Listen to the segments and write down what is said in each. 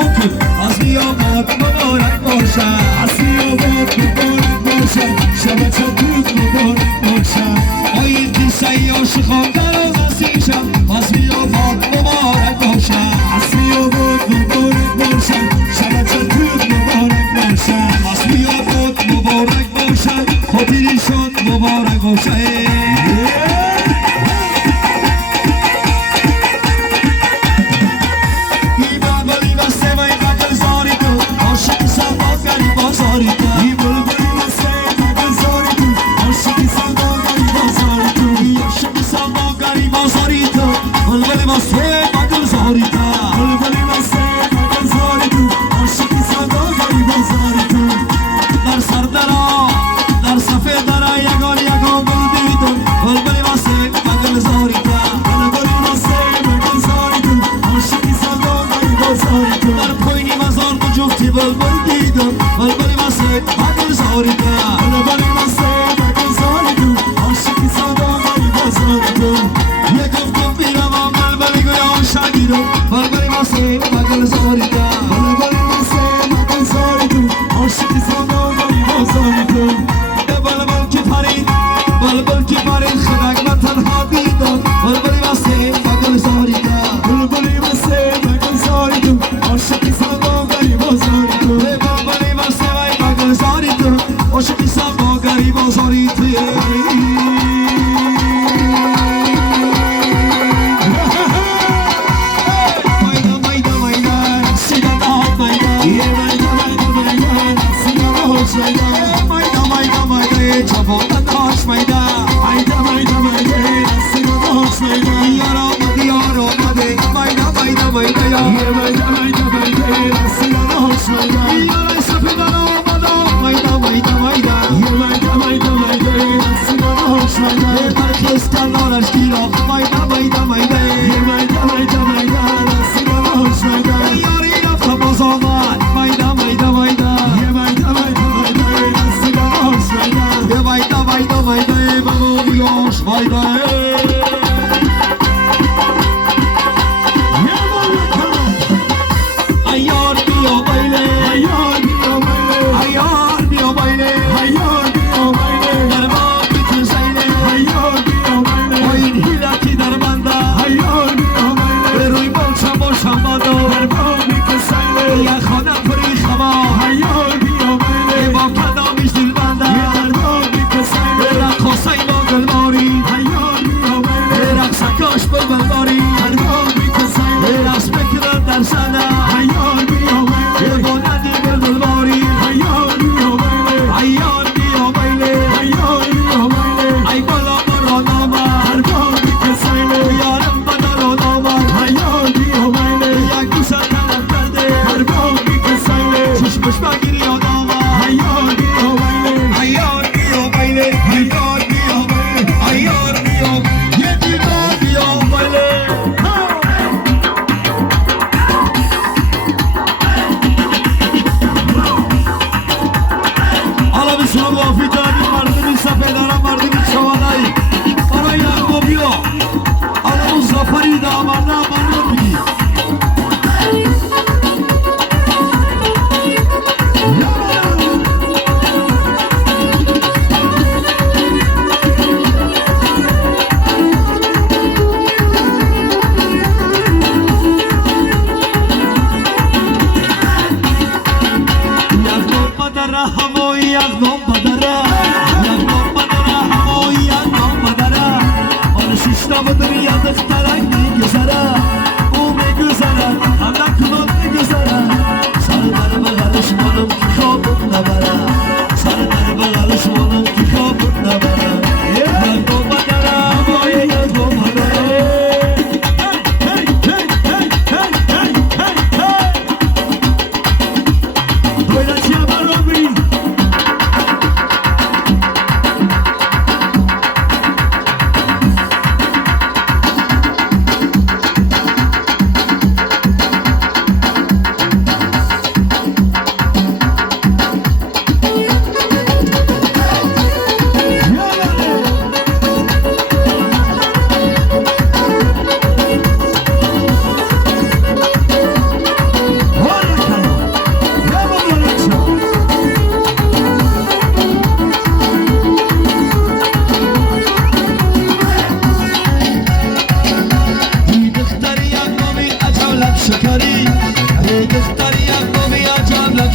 کن از بیاباد مبارک باشد از بیاباد مبارک باشد شبت بود مبارک باشد آیدی سیاش خواندر از اسیشم از بیاباد مبارک باشد از بیاباد مبارک باشد شبت بود مبارک باشد از بیاباد مبارک باشد خاطرشان مبارک باشد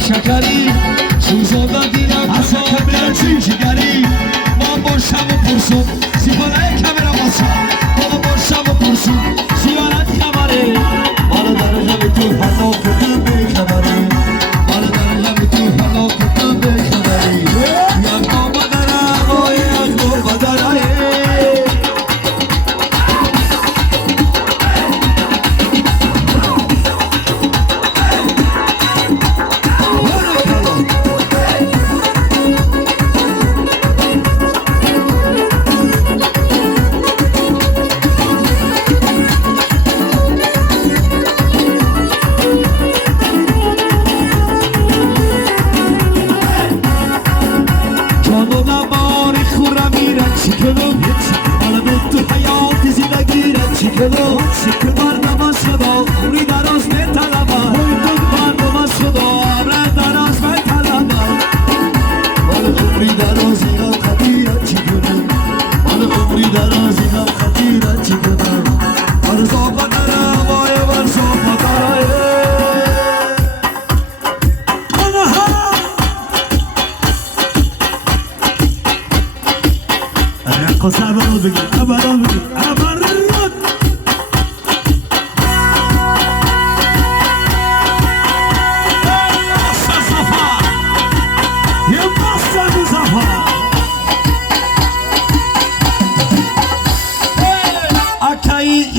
شکری سوزانده دیدم از کمرچی جگری من باشم و پرسون سیبانه کمرا باشم من باشم و پرسون سیبانت خبره بالا درجه به تو حالا کتن به خبره بالا درجه به تو حالا کتن به خبره یک با بدره و یک با بدره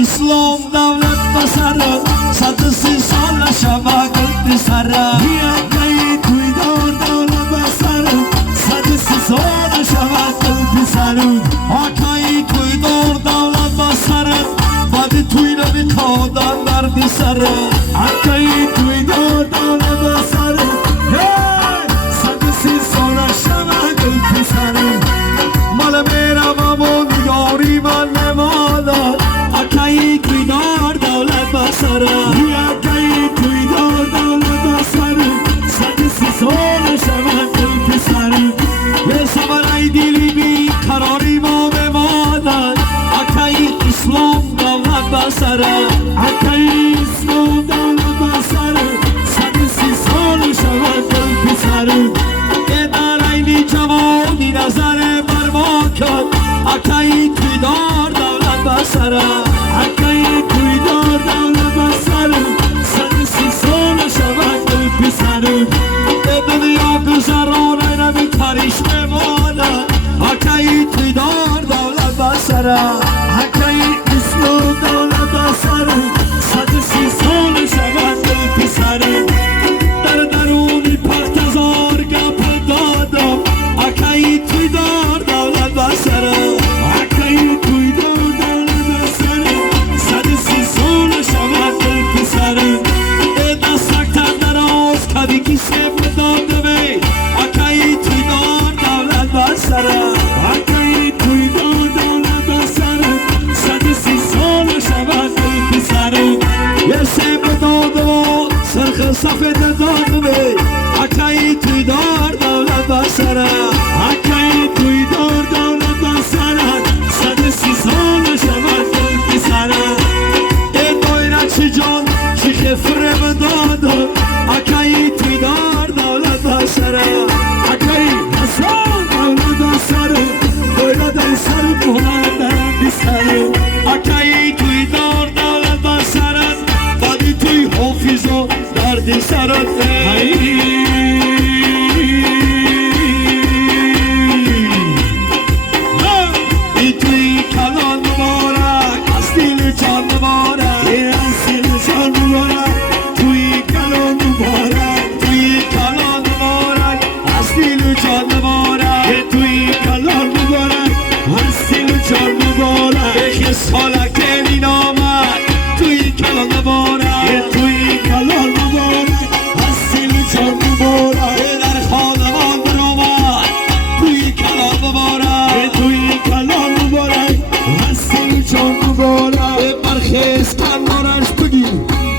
اسلام دولت بسره صد سی سال شبکت بسره بیایی توی دولت بسره صد سی سال شبکت بسره آکایی توی دولت بسره بعد توی نمی کادن در بسره آکایی توی دولت بسره صد سی سال شبکت بسره مال میرم و نگاری من نمادر اکایی توی دار دولت بسره اکایی توی دار دولت بسره صد سی سال شود دل پسره یه سمرای دلی بی قراری ما به مادر اکایی اسلام دولت بسره اکایی اسلام دولت بسره صد سی سال شود دل پسره یه دارایی جوانی نظر بر ما کن اکایی توی دار دولت بسره اکایی توی دار دولت بسره صد سی سال شود دل پسره به دنیا گذرانه نمی کاریش بمانه اکایی توی دار دولت بسره اکایی اسلام دولت بسره صد سی سال شود دل پسره در درونی پختزار گپ دادم اکایی توی دار دولت بسره اکایی توی دار دولت بسره صد سی سال شود دل پسره دستک تر دراز کدی کسی بداده بی اکایی توی دار دولت بسره اکایی توی دار دولت بسره صد سی سال شود دل پسره یه سی بداده و سرخ سفید داده بی اکایی توی دار دولت بسره اکایی توی دار دولت بسره صد سی سال شود دل پسره ای دایره چی جان چی خفره بداده اکایی توی دار دولت بسره اکایی حسان دولت بسره دولت سر بلند بسره اکایی توی دار دولت بسره بعدی توی حافظ و درد سرت ای توی کلان مبارک از دل جان مبارک از دل جان مبارک توی کلان مبارک توی کلان مبارک از دل جان مبارک توی کلان مبارک از دل جان مبارک یه سالک دلی نامد توی کلان مبارک توی کلان مبارک از دل جان مبارک در خانمان برآمد توی کلان مبارک توی کلان مبارک از دل جان مبارک برخیز کنارش بگی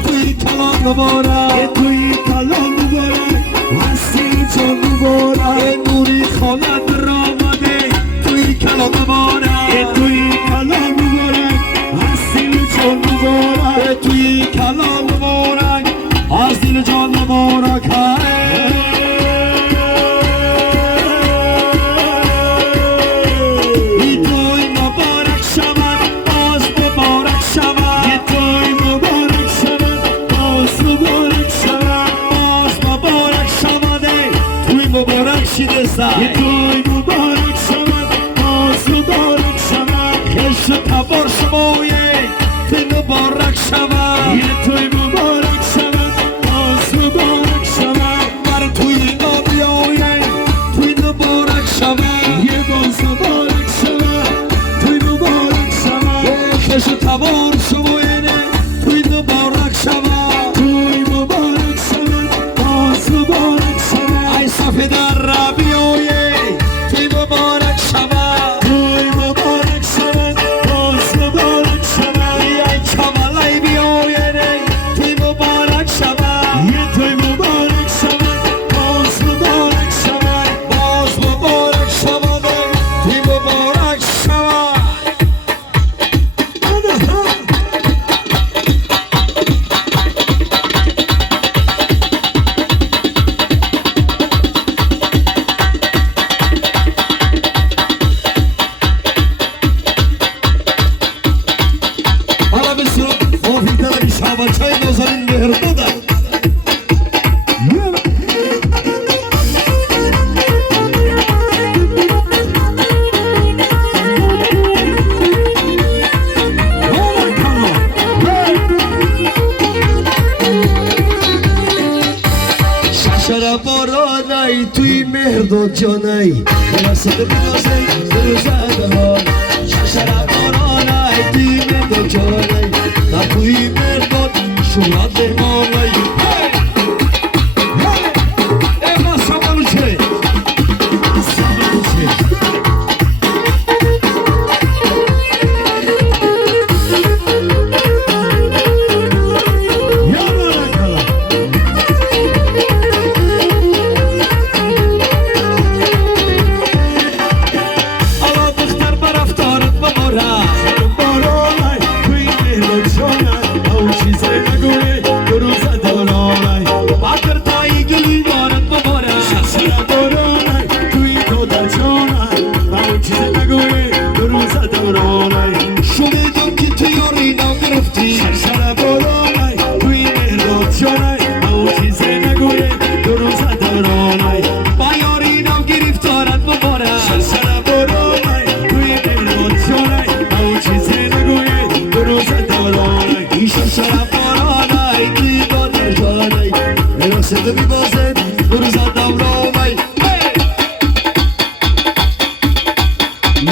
توی کلان مبارک توی کلان مبارک از دل جان مبارک نوری خانه در آمده توی کلان مبارک توی کلان مبارک از دل جان مبارک توی کلان مبارک از دل جان مبارک شیرستان یه توی مبارک شود باز مبارک شود خش تبار شمایه تی مبارک شود یه توی مبارک شود باز مبارک شود بر توی نابیایه توی مبارک شود یه باز مبارک شود توی مبارک شود خش تبار شمایه توی مبارک شود توی مبارک شود باز مبارک شود ای صفی در ربیایه توی مبارک شود توی مبارک شود باز مبارک شود ای کمالای بیایه توی مبارک شود یه توی مبارک شود باز مبارک شود باز مبارک شود توی مبارک شود حالا بسیار موفیق‌تر شعبانچای نازنین مهربودن ششر بارانای توی مهرداد جانای رسد بنازه روزه دهان ششر بارانای توی مهرداد جانای در توی مهرداد شورت دهانای ایما سامانو چه سامانو چه Allah bıxtar baraftarıt babara بارانای توی مهراد جانای او چیزی نگوی روزه دارانای Bakır tayı gülü varıt babara شرشر بارانای توی دادر جانای او چیزی نگوی روزه دارانای Şumidum ki tüyorina grifti شرشر بارانای توی مهراد جانای او چیزی نگوی روزه دارانای Bayarinam giriftarat babara شرشر بارانای توی مهراد جانای او چیزی نگوی روزه دارانای İşte şarap baranay Dibadır canay Mirasıdı bir bazet Durza davramay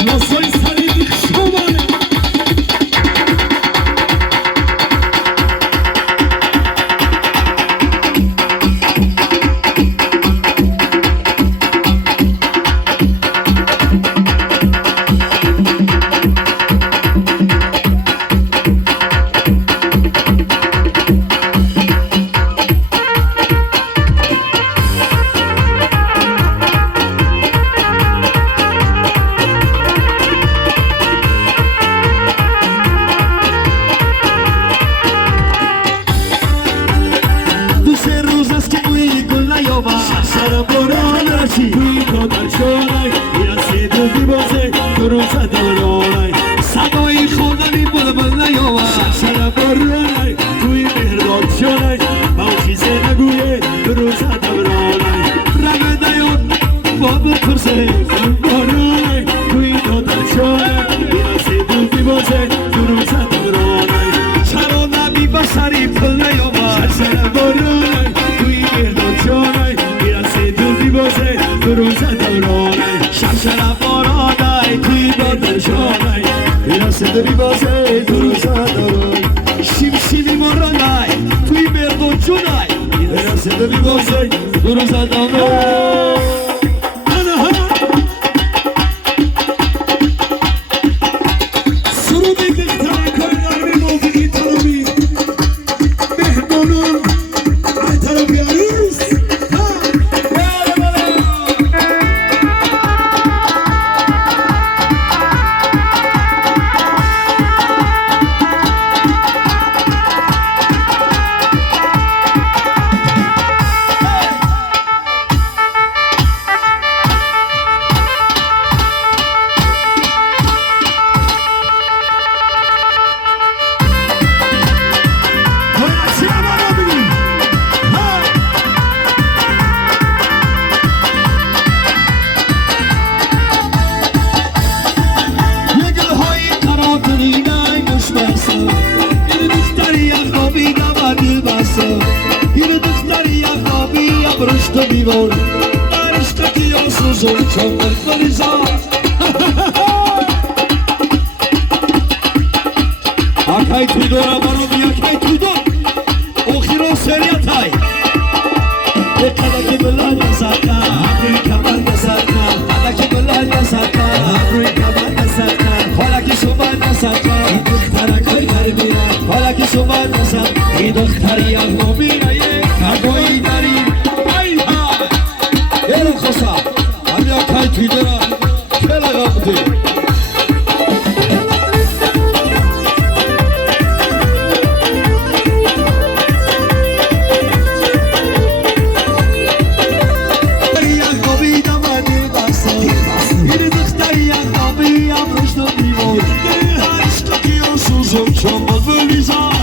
ناسای سریدی خشمانه Bu se روز است که اوی گل نیابد سر بارانشی توی کادر جانای میرسید و بیبازه روزه دارانای صدای خواننی بلبل نیابد سر بارانای توی مهراد جانای با چیزی نگویه روزه دارانای رمه دیان بابا کرسه بارانای توی کادر جانای میرسید و بیبازه روزه دارانای چرا نبی بسری پل نیابد سر بارانای توی مهراد جانای میرسید و بیبازه روزه دارانای شرشر بارانای توی دادر جانای میرسید بی بازه روزه دارانای شیمی مرانای توی مردون جونای میرسید بی بازه روزه دانای سرودی بهتر کارگرمی موفقی طلبی مهمانان ای طرفی عروس برشت و دیوار عشق کیا سوزون چون مریضا اکای توی دورا برو اکای توی دور اوخیرو سریعت های قدکی بلان یساکا ابروی کمان یساکا قدکی بلان یساکا ابروی کمان یساکا خالکی شما یساکا این دختر کاری میرن خالکی شما یساکا این دختری از نومیره کگویی داری ای های ایرم خوصا همی اکای توی دورا که لگا بودی Çamur bölüza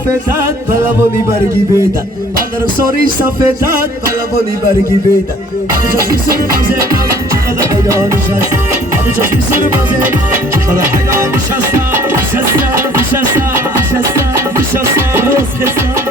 سفیدت بلبونی برگی بیدن مادر سوری سفیدت بلبونی برگی بیدن آدی چشمی سر مزیدم چقدر حیران نشستم آدی چشمی سر مزیدم چقدر حیران نشستم نشستم روز خستم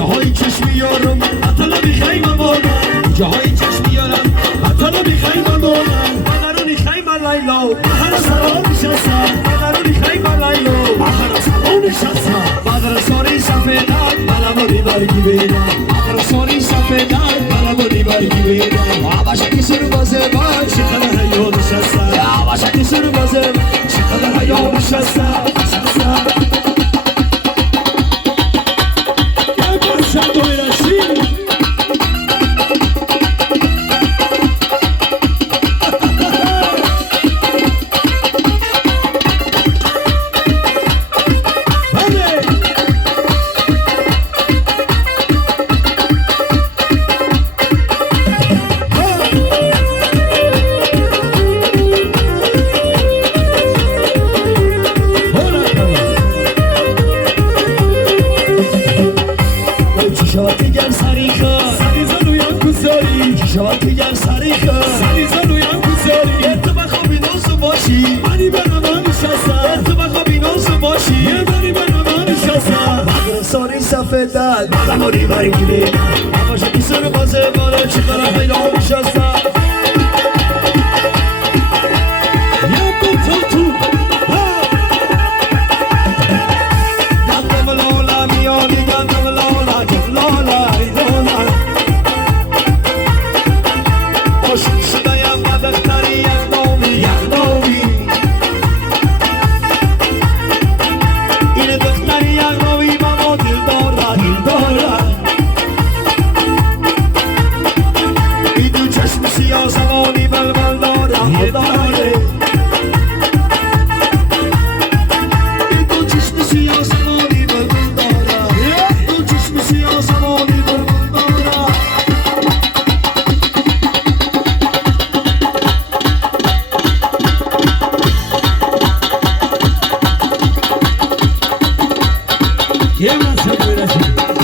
جاهای چشمی یارم حتی خیمه مانم جاهای چشمی یارم حتی خیمه مانم مادرونی خیمه لیلا بحر سران نشستم مادرونی خیمه لیلا بحر سران نشستم مادر ساری سفیدت بلبونی برگی بیدم مادر ساری سفیدت بلبونی برگی بیدم آباشکی سر بازه من شکل حیان نشستم آباشکی سر بازه من شکل حیان نشستم شواتیگر سریخه سریزن رویم گذاری تو بخوا بیناسو باشی منی به نمان نشستم تو بخوا بیناسو باشی منی به نمان نشستم مادر ساری سفیدت بلبونی برگی بیدم آباشکی سر بازه مالا چقدر حیران نشستم ¿Quién más se puede decir?